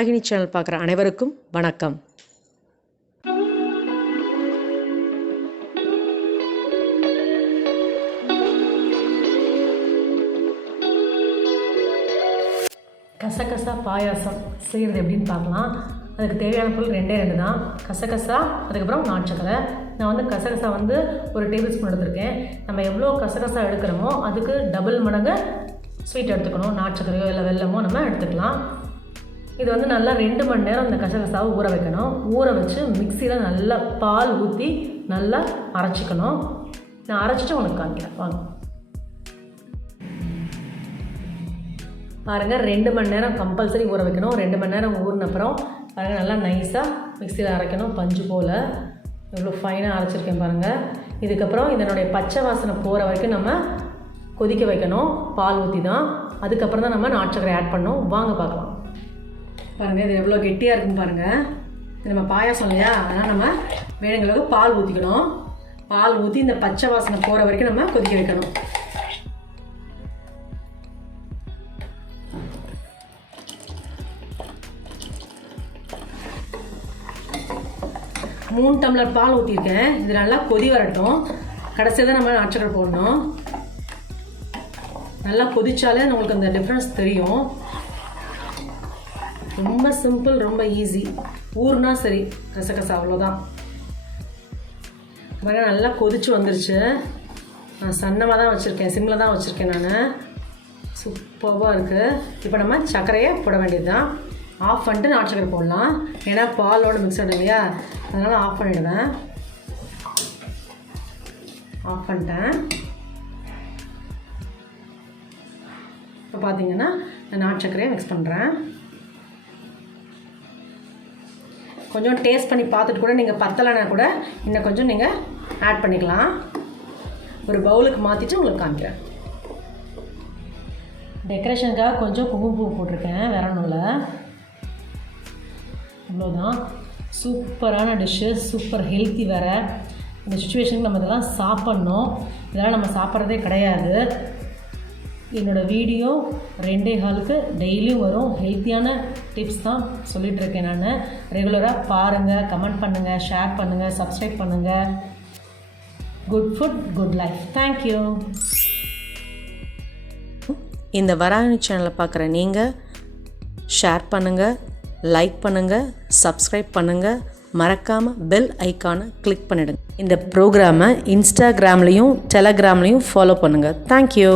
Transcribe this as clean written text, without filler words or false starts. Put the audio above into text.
Varahini channel பார்க்குற அனைவருக்கும் வணக்கம். கசகசா பாயாசம் செய்கிறது எப்படின்னு பார்க்கலாம். அதுக்கு தேவையான பொருள் 2 தான். கசகசா, அதுக்கப்புறம் நாட்டுச்சக்கரை. நான் வந்து கசகசா வந்து 1 டேபிள் ஸ்பூன் எடுத்திருக்கேன். நம்ம எவ்வளோ கசகசா எடுக்கிறோமோ அதுக்கு டபுள் மடங்கு ஸ்வீட் எடுத்துக்கணும். நாட்டுச்சக்கரையோ இல்லை வெல்லமோ நம்ம எடுத்துக்கலாம். இது வந்து நல்லா 2 மணி நேரம் இந்த கசகசாவை ஊற வைக்கணும். ஊற வச்சு மிக்சியில் நல்லா பால் ஊற்றி நல்லா அரைச்சிக்கணும். நான் அரைச்சிட்டு உங்களுக்கு காமிக்கிறேன் வாங்க. பாருங்கள், 2 மணி நேரம் கம்பல்சரி ஊற வைக்கணும். 2 மணி நேரம் ஊறினப்புறம் பாருங்கள் நல்லா நைஸாக மிக்சியில் அரைக்கணும். பஞ்சு போல் எவ்வளோ ஃபைனாக அரைச்சிருக்கேன் பாருங்கள். இதுக்கப்புறம் இதனுடைய பச்சை வாசனை போகிற வரைக்கும் நம்ம கொதிக்க வைக்கணும். பால் ஊற்றி தான். அதுக்கப்புறம் தான் நம்ம நாட்டுச்சக்கரை ஆட் பண்ணணும். வாங்க பார்க்கலாம். பாருங்கள், இது எவ்வளோ கெட்டியாக இருக்குன்னு பாருங்கள். இது நம்ம பாயாசம் இல்லையா, அதனால் நம்ம வேணுங்களுக்கு பால் ஊற்றிக்கணும். பால் ஊற்றி இந்த பச்சை வாசனை போகிற வரைக்கும் நம்ம கொதிக்க வைக்கணும். மூணு டம்ளர் பால் ஊற்றிருக்கேன். இது நல்லா கொதி வரட்டும். கடைசியில் தான் நம்ம நாட்டுச்சக்கரை போடணும். நல்லா கொதிச்சாலே நம்மளுக்கு அந்த டிஃப்ரென்ஸ் தெரியும். ரொம்ப சிம்பிள், ரொம்ப ஈஸி. ஊர்னா சரி கசகசா அவ்வளோதான். பாருங்க, நல்லா கொதிச்சு வந்துருச்சு. நான் சன்னமாக தான் வச்சுருக்கேன், சிம்மில் தான் வச்சுருக்கேன் நான். சூப்பராக இருக்குது. இப்போ நம்ம சர்க்கரையை போட வேண்டியது தான். ஆஃப் பண்ணிட்டு நாட்டுச்சக்கரை போடலாம். ஏன்னா பாலோட மிக்ஸ் ஆகும் இல்லையா, அதனால் ஆஃப் பண்ணிவிடுவேன். ஆஃப் பண்ணிட்டேன். இப்போ பார்த்தீங்கன்னா நான் நாட்டுச்சக்கரையை மிக்ஸ் பண்ணுறேன். கொஞ்சம் டேஸ்ட் பண்ணி பார்த்துட்டு கூட நீங்கள் பத்தலைன்னா கூட இன்னும் கொஞ்சம் நீங்கள் ஆட் பண்ணிக்கலாம். ஒரு பவுலுக்கு மாற்றிட்டு உங்களுக்கு காமிக்கிறேன். டெக்கரேஷனுக்காக கொஞ்சம் குங்குமப்பூ போட்டிருக்கேன், வேற ஒன்றும் இல்லை. அவ்வளோதான். சூப்பரான டிஷ்ஷு, சூப்பர் ஹெல்த்தி வேறு. இந்த சுச்சுவேஷனுக்கு நம்ம இதெல்லாம் சாப்பிட்ணும். இதெல்லாம் நம்ம சாப்பிட்றதே கிடையாது. என்னோடய வீடியோ 2.15 டெய்லியும் வரும். ஹெல்த்தியான டிப்ஸ் தான் சொல்லிகிட்ருக்கேன் நான். ரெகுலராக பாருங்கள், கமெண்ட் பண்ணுங்கள், ஷேர் பண்ணுங்கள், சப்ஸ்கிரைப் பண்ணுங்கள். Good food, good life. Thank you. இந்த வராகினி சேனலை பார்க்குற நீங்கள் ஷேர் பண்ணுங்கள், லைக் பண்ணுங்கள், சப்ஸ்கிரைப் பண்ணுங்கள். மறக்காமல் பெல் ஐக்கானை கிளிக் பண்ணிவிடுங்க. இந்த ப்ரோக்ராமை இன்ஸ்டாகிராம்லேயும் டெலகிராம்லேயும் ஃபாலோ பண்ணுங்கள். தேங்க்யூ.